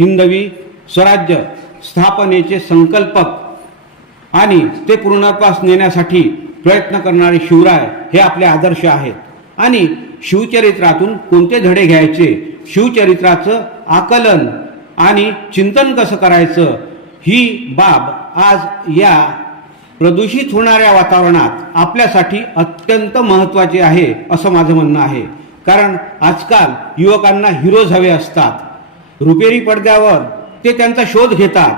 हिंदवी स्वराज्य स्थापनेचे संकल्पक आणि ते पूर्णत्वास नेण्यासाठी प्रयत्न करणारे शिवराय हे आपले आदर्श आहेत. आणि शिवचरित्रातून कोणते धडे घ्यायचे, शिवचरित्राचं आकलन आणि चिंतन कसं करायचं, ही बाब आज या प्रदूषित होणाऱ्या वातावरणात आपल्यासाठी अत्यंत महत्त्वाची आहे असं माझं म्हणणं आहे. कारण आजकाल युवकांना हिरोज हवे असतात. रुपेरी पडद्यावर ते त्यांचा शोध घेतात,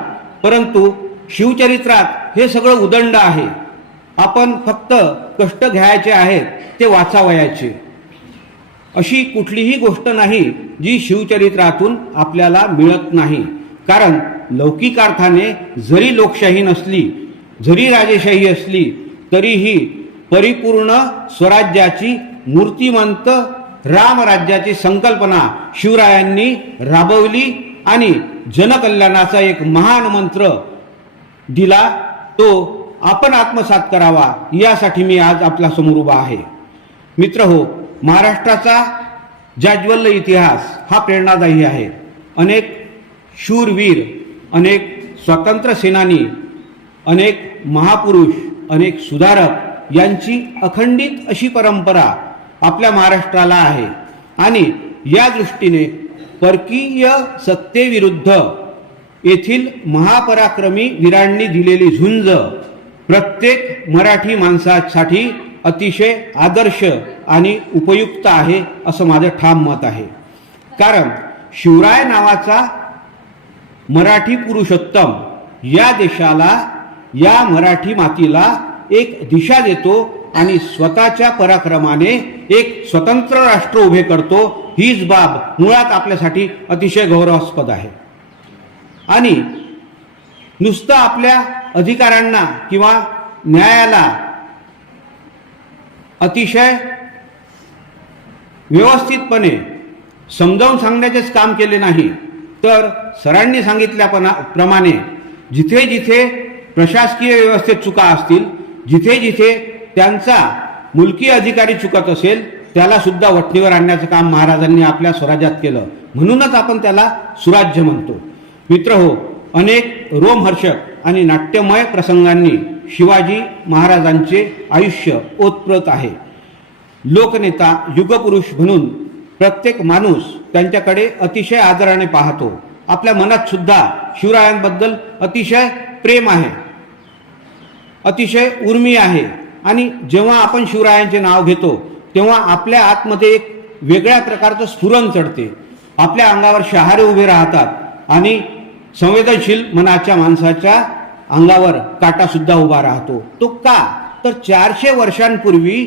परंतु शिवचरित्रात हे सगळं उदंड आहे. आपण फक्त कष्ट घ्यायचे आहेत ते वाचावयाचे. अशी कुठलीही गोष्ट नाही जी शिवचरित्रातून आपल्याला मिळत नाही. कारण लौकिक अर्थाने जरी लोकशाही नसली, जरी राजेशाही असली, तरीही परिपूर्ण स्वराज्याची मूर्तिमंत रामराज्याची संकल्पना शिवरायांनी राबवली आणि जनकल्याणाचा एक महान मंत्र दिला, तो आपण आत्मसात करावा यासाठी मी आज आपल्या समोर उभा आहे. मित्रहो, महाराष्ट्राचा जाज्वल्य इतिहास हा प्रेरणादायी आहे. अनेक शूरवीर, अनेक स्वातंत्र्य सेनानी, अनेक महापुरुष, अनेक सुधारक यांची अखंडित अशी परंपरा आपल्या महाराष्ट्राला आहे. आणि या दृष्टीने परकीय सत्तेविरुद्ध येथील महापराक्रमी वीरांनी दिलेली झुंज प्रत्येक मराठी माणसासाठी अतिशय आदर्श आणि उपयुक्त आहे असं माझं ठाम मत आहे. कारण शिवराय नावाचा मराठी पुरुषोत्तम या देशाला, या मराठी मातीला एक दिशा देतो आणि स्वतःच्या पराक्रमाने एक स्वतंत्र राष्ट्र उभे करतो. हीच बाब मुळात आपल्यासाठी अतिशय गौरवास्पद आहे. आणि नुसतं आपल्या अधिकारांना किंवा न्यायाला अतिशय व्यवस्थितपणे समजावून सांगण्याचेच काम केले नाही, तर सरांनी सांगितल्याप्रमाणे जिथे जिथे प्रशासकीय व्यवस्थेत चुका असतील, जिथे जिथे त्यांचा मुलकी अधिकारी चुकत असेल, त्याला सुद्धा वठणीवर आणण्याचं काम महाराजांनी आपल्या स्वराज्यात केलं. म्हणूनच आपण त्याला सुराज्य म्हणतो. मित्रहो, अनेक रोमहर्षक आणि नाट्यमय प्रसंगांनी शिवाजी महाराजांचे आयुष्य ओतप्रोत आहे. लोकनेता, युगपुरुष म्हणून प्रत्येक माणूस त्यांच्याकडे अतिशय आदराने पाहतो. आपल्या मनात सुद्धा शिवरायांबद्दल अतिशय प्रेम आहे, अतिशय उर्मी आहे. आणि जेव्हा आपण शिवरायांचे नाव घेतो तेव्हा आपल्या आतमध्ये एक वेगळ्या प्रकारचं स्फुरण चढते. आपल्या अंगावर शहारे उभे राहतात आणि संवेदनशील मनाच्या माणसाच्या अंगावर काटा सुद्धा उभा राहतो. तो का? तर 400 वर्षांपूर्वी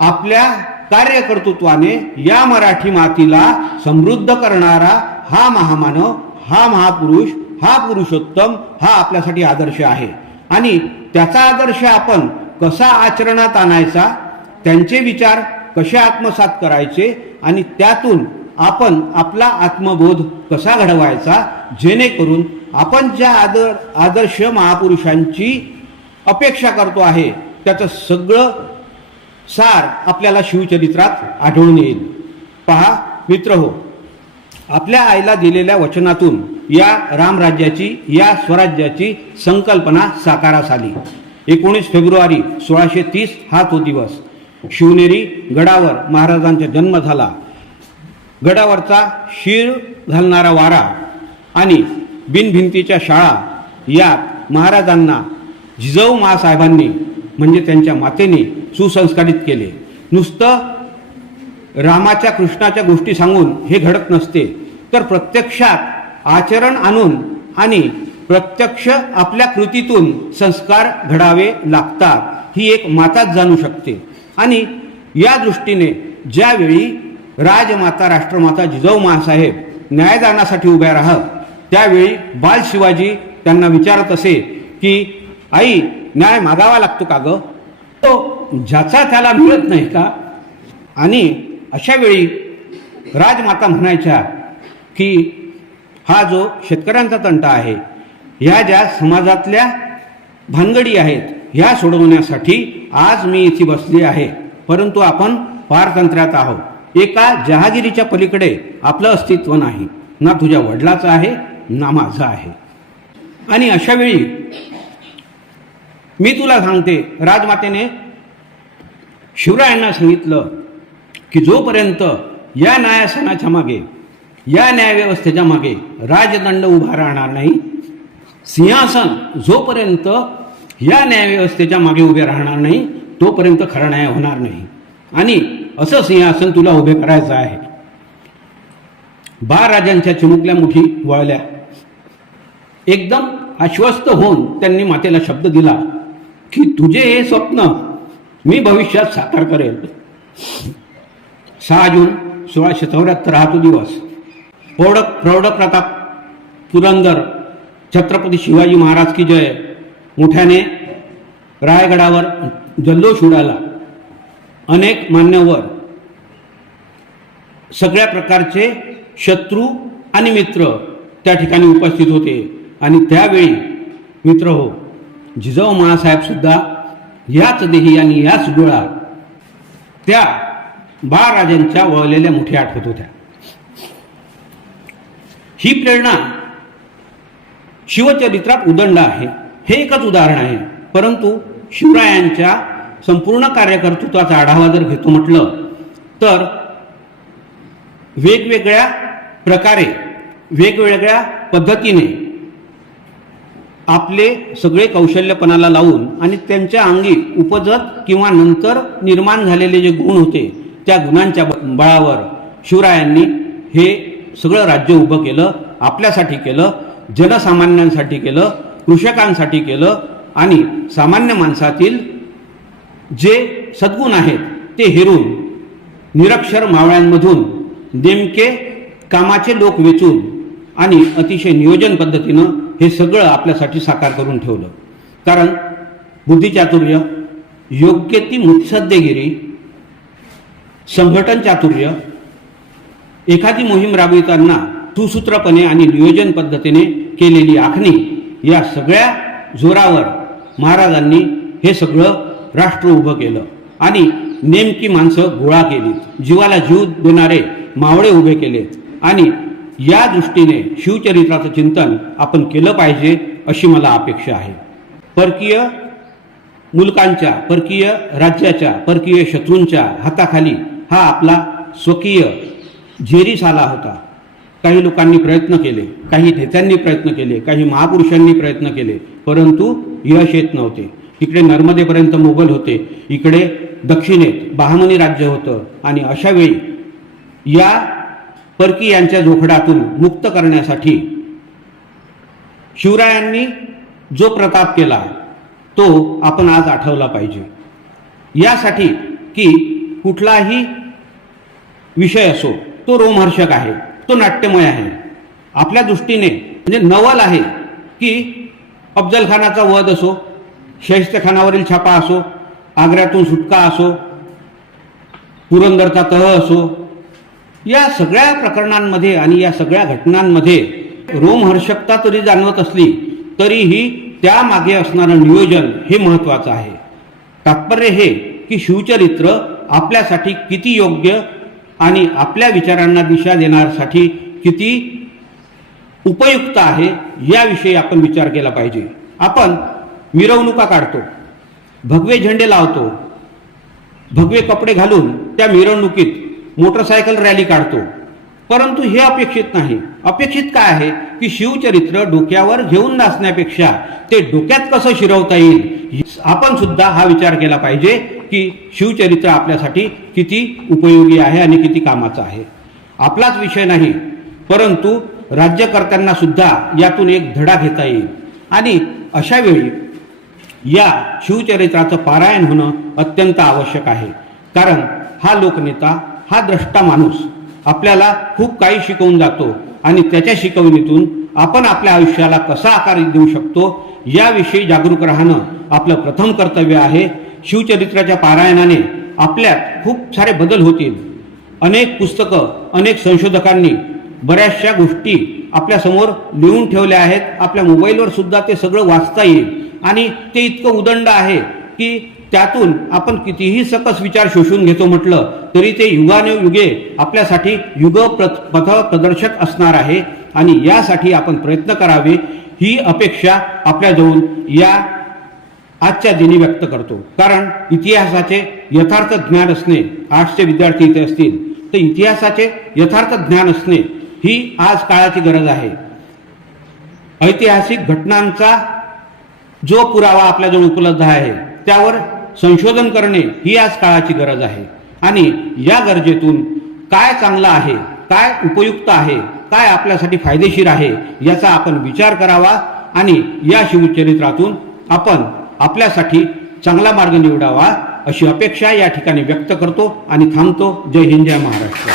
आपल्या कार्यकर्तृत्वाने या मराठी मातीला समृद्ध करणारा हा महामानव, हा महापुरुष, हा पुरुषोत्तम हा आपल्यासाठी आदर्श आहे. आणि त्याचा आदर्श आपण कसा आचरणात आणायचा, त्यांचे विचार कसे आत्मसात करायचे आणि त्यातून आपण आपला आत्मबोध कसा घडवायचा, जेणेकरून आपण ज्या आदर्श महापुरुषांची अपेक्षा करतो आहे त्याचं सगळं सार आपल्याला शिवचरित्रात आढळून येईल. पहा मित्रहो, आपल्या आईला दिलेल्या वचनातून या रामराज्याची, या स्वराज्याची संकल्पना साकारास आली. 19 फेब्रुवारी 1630 हा तो दिवस. शिवनेरी गडावर महाराजांचा जन्म झाला. गडावरचा शीर घालणारा वारा आणि बिनभिंतीच्या शाळा यात महाराजांना जिजाऊ माँसाहेबांनी म्हणजे त्यांच्या मातेने सुसंस्कारित केले. नुसतं रामाच्या, कृष्णाच्या गोष्टी सांगून हे घडत नसते, तर प्रत्यक्षात आचरण आणून आणि प्रत्यक्ष आपल्या कृतीतून संस्कार घडावे लागतात. ही एक माताच जाणू शकते. आणि या दृष्टीने ज्यावेळी राजमाता, राष्ट्रमाता जिजाऊ माँसाहेब न्यायदानासाठी उभ्या राहत, त्यावेळी बाल शिवाजी त्यांना विचारत असे की आई, न्याय मागावा लागतो का ग? तो ज्याचा त्याला मिळत नाही का? आणि अशा वेळी राजमाता म्हणायच्या की हा जो शेतकऱ्यांचा तंटा आहे, ह्या ज्या समाजातल्या भानगडी आहेत, ह्या सोडवण्यासाठी आज मी इथे बसली आहे. परंतु आपण पारतंत्र्यात आहोत. एका जहागिरीच्या पलीकडे आपलं अस्तित्व नाही. ना तुझ्या वडिलाचा आहे ना माझा आहे. आणि अशा वेळी मी तुला सांगते, राजमातेने शिवरायांना सांगितलं की जोपर्यंत या न्यायासनाच्या मागे, या न्यायव्यवस्थेच्या मागे राजदंड उभा राहणार नाही, सिंहासन जोपर्यंत या न्यायव्यवस्थेच्या मागे उभे राहणार नाही तोपर्यंत खरा न्याय होणार नाही. आणि असं सिंहासन तुला उभे करायचं आहे. 12 राजांच्या चिमुकल्या मुठी वळल्या. एकदम आश्वस्त होऊन त्यांनी मातेला शब्द दिला की तुझे हे स्वप्न मी भविष्यात साकार करेल. 6 जून 1674 हा तो दिवस. प्रौढ प्रताप पुरंदर छत्रपती शिवाजी महाराज की जय मोठ्याने रायगडावर जल्लोष उडाला. अनेक मान्यवर, सगळ्या प्रकारचे शत्रू आणि मित्र त्या ठिकाणी उपस्थित होते. आणि त्यावेळी मित्र हो, जिजाऊ महासाहेब सुद्धा याच देही आणि याच डोळा त्या 12 राजांच्या वळलेल्या मुठी आठवत होत्या. ही प्रेरणा शिवचरित्रात उदंड आहे. हे एकच उदाहरण आहे, परंतु शिवरायांच्या संपूर्ण कार्यकर्तृत्वाचा आढावा जर घेतो म्हटलं तर वेगवेगळ्या प्रकारे, वेगवेगळ्या पद्धतीने आपले सगळे कौशल्यपणाला लावून आणि त्यांच्या अंगी उपजत किंवा नंतर निर्माण झालेले जे गुण होते त्या गुणांच्या बळावर शिवरायांनी हे सगळं राज्य उभं केलं. आपल्यासाठी केलं, जनसामान्यांसाठी केलं, कृषकांसाठी केलं. आणि सामान्य माणसातील जे सद्गुण आहेत ते हेरून निरक्षर मावळ्यांमधून नेमके कामाचे लोक वेचून आणि अतिशय नियोजन पद्धतीनं हे सगळं आपल्यासाठी साकार करून ठेवलं. कारण बुद्धिचातुर्य, योग्य ती मुत्सद्देगिरी, संघटन चातुर्य, एखादी मोहीम राबविताना सुसूत्रपणे आणि नियोजन पद्धतीने केलेली आखणी, या सगळ्या जोरावर महाराजांनी हे सगळं राष्ट्र उभं केलं आणि नेमकी माणसं गोळा केली, जीवाला जीव देणारे मावळे उभे केलेत. आणि या दृष्टीने शिवचरित्राचं चिंतन आपण केलं पाहिजे अशी मला अपेक्षा आहे. परकीय मुलकांच्या, परकीय राज्याच्या, परकीय शत्रूंच्या हाताखाली हा आपला स्वकीय झेरीस आला होता. काही लोकांनी प्रयत्न केले, काही नेत्यांनी प्रयत्न केले, काही महापुरुषांनी प्रयत्न केले, परंतु यश येत नव्हते. इकडे नर्मदेपर्यंत मोगल होते, इकडे दक्षिणेत बहामनी राज्य होतं. आणि अशा वेळी या परकीयांच्या जोखडातून मुक्त करण्यासाठी शिवरायांनी जो प्रताप केला तो आपण आज आठवला पाहिजे. यासाठी की कुठलाही विषय असो तो रोमहर्षक आहे, तो नाट्यमय आहे. आपल्या दृष्टीने म्हणजे नवल आहे की अफजलखानाचा वध असो, शाहिस्तेखानावरील छापा असो, आग्र्यातून सुटका असो, पुरंदरचा तह असो, या सगळ्या प्रकरणांमध्ये आणि या सगळ्या घटनांमध्ये रोमहर्षकता तरी जाणवत असली तरीही त्यामागे असणारं नियोजन हे महत्त्वाचं आहे. तात्पर्य हे की शिवचरित्र आपल्यासाठी किती योग्य आणि आपल्या विचारांना दिशा देण्यासाठी किती उपयुक्त आहे याविषयी आपण विचार केला पाहिजे. आपण मिरवणुका काढतो, भगवे झेंडे लावतो, भगवे कपडे घालून त्या मिरवणुकीत मोटरसायकल रॅली काढतो, परंतु हे अपेक्षित नाही. अपेक्षित काय आहे की शिवचरित्र डोक्यावर घेऊन नाचण्यापेक्षा ते डोक्यात कसं शिरवता येईल, आपण सुद्धा हा विचार केला पाहिजे की शिवचरित्र आपल्यासाठी किती उपयोगी आहे आणि किती कामाचं आहे. आपलाच विषय नाही, परंतु राज्यकर्त्यांना सुद्धा यातून एक धडा घेता येईल. आणि अशा वेळी या शिवचरित्राचं पारायण होणं अत्यंत आवश्यक आहे. कारण हा लोकनेता, हा द्रष्टा माणूस आपल्याला खूप काही शिकवून जातो आणि त्याच्या शिकवणीतून आपण आपल्या आयुष्याला कसा आकार देऊ शकतो याविषयी जागरूक राहणं आपलं प्रथम कर्तव्य आहे. शिवचरित्राच्या पारायणाने आपल्यात खूप सारे बदल होतील. अनेक पुस्तकं, अनेक संशोधकांनी बऱ्याचशा गोष्टी आपल्यासमोर लिहून ठेवल्या आहेत. आपल्या मोबाईलवर सुद्धा ते सगळं वाचता येईल आणि ते इतकं उदंड आहे की त्यातून आपण कितीही सकस विचार शोषून घेतो म्हटलं तरी ते युगानुयुगे आपल्यासाठी पथ प्रदर्शक असणार आहे आणि यासाठी आपण प्रयत्न करावे ही अपेक्षा आपल्याजवळ या आजच्या दिनी व्यक्त करतो. कारण इतिहासाचे यथार्थ ज्ञान असणे, आर्ट्सचे विद्यार्थी इथे असतील तर इतिहासाचे यथार्थ ज्ञान असणे ही आज काळाची गरज आहे. ऐतिहासिक घटनांचा जो पुरावा आपल्याजवळ उपलब्ध आहे त्यावर संशोधन करणे ही आज काळाची गरज आहे आणि या गरजेतून काय चांगलं आहे, काय उपयुक्त आहे, काय आपल्यासाठी फायदेशीर आहे याचा आपण विचार करावा आणि या शिवचरित्रातून आपण आपल्यासाठी चांगला मार्ग निवडावा अशी अपेक्षा या ठिकाणी व्यक्त करतो आणि थांबतो. जय हिंद, जय महाराष्ट्र.